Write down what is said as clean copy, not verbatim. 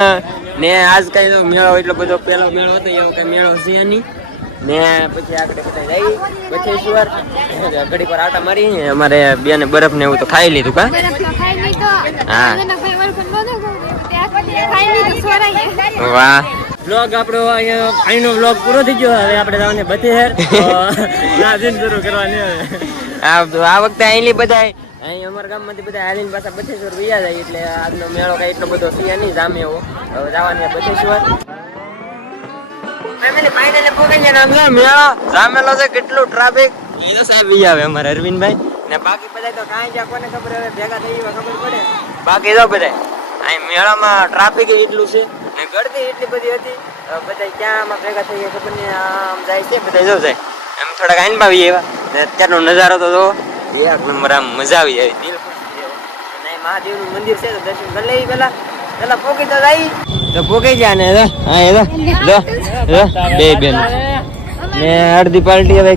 ને આજ કઈ તો મેળો એટલો બધો પેલો મેળો હતો એવો કઈ મેળો છે નહીં ને પછી આગળ બધા જઈ પછી સુવાર ઘડી પર આટા મારી અમારે બે ને બરફ ને એવું તો ખાઈ લીધું કા હા વાહ બ્લોગ આપણો અહીંનો બ્લોગ પૂરો થઈ ગયો હવે આપણે જવાને બથેર નાજીન શરૂ કરવાની આ વખતે અહીંની બધા અહીં અમારા ગામમાંથી બધા હાલીને પાછા બથેશ્વર વયા જાય એટલે આજનો મેળો કઈ એટલો બધો છે નહીં જામે એવો હવે જવાની બથેશ્વર મેળો જામેલો છે કેટલું ટ્રાફિક એ તો સાહેબ વી આવે અમારે અરવિંદભાઈ ને બાકી બધા તો કાંઈ જ્યાં કોને ખબર હવે ભેગા થઈ ખબર પડે બાકી તો બધા અહીં મેળામાં ટ્રાફિક એટલું છે ને ગળદી એટલી બધી હતી બધા ક્યાં ભેગા થઈ ખબર નહીં આમ જાય છે બધા જો જાય એમ થોડાક આઈન બાવી એવા ને અત્યારનો નજારો તો જો એક નંબર આમ મજા આવી જાય દિલ ખુશ થઈ જાય અને મહાદેવનું મંદિર છે તો દર્શન કરી લઈ પેલા પોકી તો જાય તો પોકી જાય ને હા એ બે બેન ને અડધી પાર્ટી હવે